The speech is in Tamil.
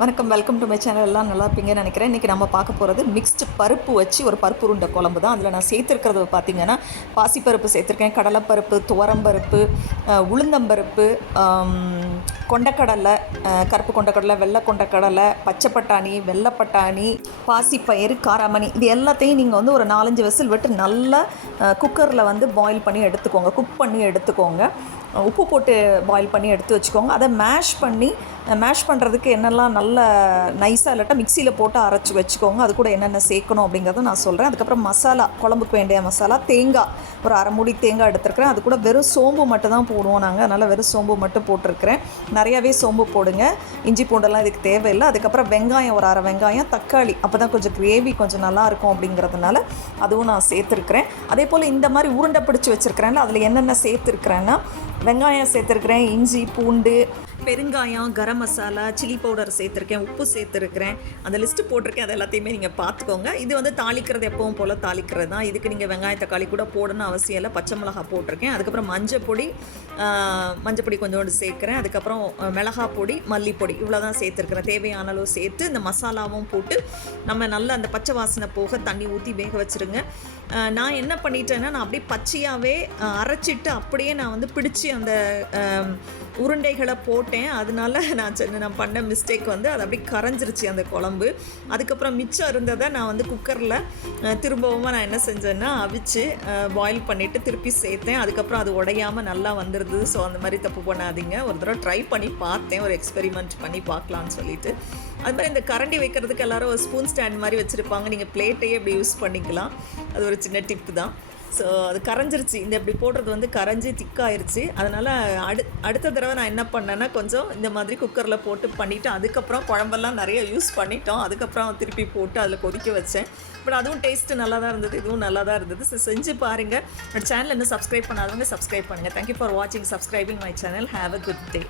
வணக்கம் வெல்கம் டு மை சேனல் எல்லாம் நல்லா இருப்பீங்கன்னு நினைக்கிறேன். இன்றைக்கி நம்ம பார்க்க போகிறது மிக்ஸ்டு பருப்பு வச்சு ஒரு பருப்பு உருண்டை குழம்பு தான். அதில் நான் சேர்த்துருக்கிறது பார்த்தீங்கன்னா பாசிப்பருப்பு சேர்த்துருக்கேன் கடலைப்பருப்பு துவரம்பருப்பு உளுந்தம்பருப்பு கொண்டக்கடலை கருப்பு கொண்டக்கடலை வெள்ளை கொண்டக்கடலை பச்சை பட்டாணி வெள்ளை பட்டாணி பாசிப்பயிறு காராமணி இது எல்லாத்தையும் நீங்கள் வந்து ஒரு நாலஞ்சு விசில் விட்டு நல்லா குக்கரில் வந்து பாயில் பண்ணி எடுத்துக்கோங்க. குக் பண்ணி எடுத்துக்கோங்க. உப்பு போட்டு பாயில் பண்ணி எடுத்து வச்சுக்கோங்க. அதை மேஷ் பண்ணி மேஷ் பண்ணுறதுக்கு என்னெல்லாம் நல்ல நைஸாக இல்லாட்டா மிக்சியில் போட்டு அரைச்சி வச்சுக்கோங்க. அது கூட என்னென்ன சேர்க்கணும் அப்படிங்கிறத நான் சொல்கிறேன் அதுக்கப்புறம் மசாலா குழம்புக்கு வேண்டிய மசாலா தேங்காய் ஒரு அரை மூடி தேங்காய் எடுத்துருக்கிறேன். அது கூட வெறும் சோம்பு மட்டும் தான் போடுவோம் நாங்கள் அதனால் வெறும் சோம்பு மட்டும் போட்டிருக்கிறேன். நிறையாவே சோம்பு போடுங்க. இஞ்சி பூண்டெல்லாம் இதுக்கு தேவையில்லை. அதுக்கப்புறம் வெங்காயம் ஒரு அரை வெங்காயம் தக்காளி. அப்போ தான் கொஞ்சம் கிரேவி கொஞ்சம் நல்லா இருக்கும் அப்படிங்கிறதுனால அதுவும் நான் சேர்த்துருக்கிறேன். அதே போல் இந்த மாதிரி உருண்டை பிடிச்சி வச்சுருக்கிறேன்ல அதில் என்னென்ன சேர்த்துருக்குறேன்னா வெங்காயம் சேர்த்துருக்குறேன் இஞ்சி பூண்டு பெருங்காயம் கரம் மசாலா சில்லி பவுடர் சேர்த்துருக்கேன் உப்பு சேர்த்துருக்கிறேன். அந்த லிஸ்ட்டு போட்டிருக்கேன் அது எல்லாத்தையுமே நீங்கள் பார்த்துக்கோங்க. இது வந்து தாளிக்கிறது எப்பவும் போல் தாளிக்கிறது தான். இதுக்கு நீங்கள் வெங்காய தக்காளி கூட போடணும் அவசியம் இல்லை. பச்சை மிளகா போட்டிருக்கேன். அதுக்கப்புறம் மஞ்சள் பொடி மஞ்சள் பொடி கொஞ்சோண்டு சேர்க்குறேன். அதுக்கப்புறம் மிளகா மிளகாய் பொடி மல்லிப்பொடி இவ்வளோ தான் சேர்த்துருக்குறேன். தேவையான அளவு சேர்த்து இந்த மசாலாவும் போட்டு நம்ம நல்லா அந்த பச்சை வாசனை போக தண்ணி ஊற்றி வேக வச்சுருங்க. நான் என்ன பண்ணிட்டேன்னா நான் அப்படியே பச்சையாகவே அரைச்சிட்டு அப்படியே நான் வந்து பிடிச்சி அந்த உருண்டைகளை போட்டேன். அதனால நான் சின்ன நான் பண்ண மிஸ்டேக் வந்து அது அப்படியே கரைஞ்சிருச்சு அந்த குழம்பு. அதுக்கப்புறம் மிச்சம் இருந்ததை நான் வந்து குக்கரில் திரும்பவும் நான் என்ன செஞ்சேன்னா அவிச்சு பாயில் பண்ணிவிட்டு திருப்பி சேர்த்தேன். அதுக்கப்புறம் அது உடையாமல் நல்லா வந்துடுது ஸோ அந்த மாதிரி தப்பு பண்ணாதீங்க. ஒரு தடவை ட்ரை பண்ணி பார்த்தேன். ஒரு எக்ஸ்பெரிமெண்ட் பண்ணி பார்க்கலான்னு சொல்லிட்டு. அது மாதிரி இந்த கரண்டி வைக்கிறதுக்கு எல்லாரும் ஒரு ஸ்பூன் ஸ்டாண்ட் மாதிரி வச்சுருப்பாங்க. நீங்கள் பிளேட்டையே அப்படி யூஸ் பண்ணிக்கலாம். அது ஒரு சின்ன டிப்பு தான். ஸோ அது கரைஞ்சிருச்சு. இந்த இப்படி போடுறது வந்து கரைஞ்சி திக்காயிருச்சு. அதனால் அடு அடுத்த தடவை நான் என்ன பண்ணேன்னா கொஞ்சம் இந்த மாதிரி குக்கரில் போட்டு பண்ணிவிட்டு அதுக்கப்புறம் குழம்பெல்லாம் நிறைய யூஸ் பண்ணிட்டோம். அதுக்கப்புறம் திருப்பி போட்டு அதில் கொதிக்க வச்சேன். பட் அதுவும் டேஸ்ட்டு நல்லா தான் இருந்தது இதுவும் நல்லா தான் இருந்தது. ஸோ செஞ்சு பாருங்கள் என்னோட சேனல் இன்னும் சப்ஸ்கிரைப் பண்ணாதவங்க சப்ஸ்கிரைப் பண்ணுங்கள் தேங்க்யூ ஃபார் வாட்சிங் subscribing my channel have a good day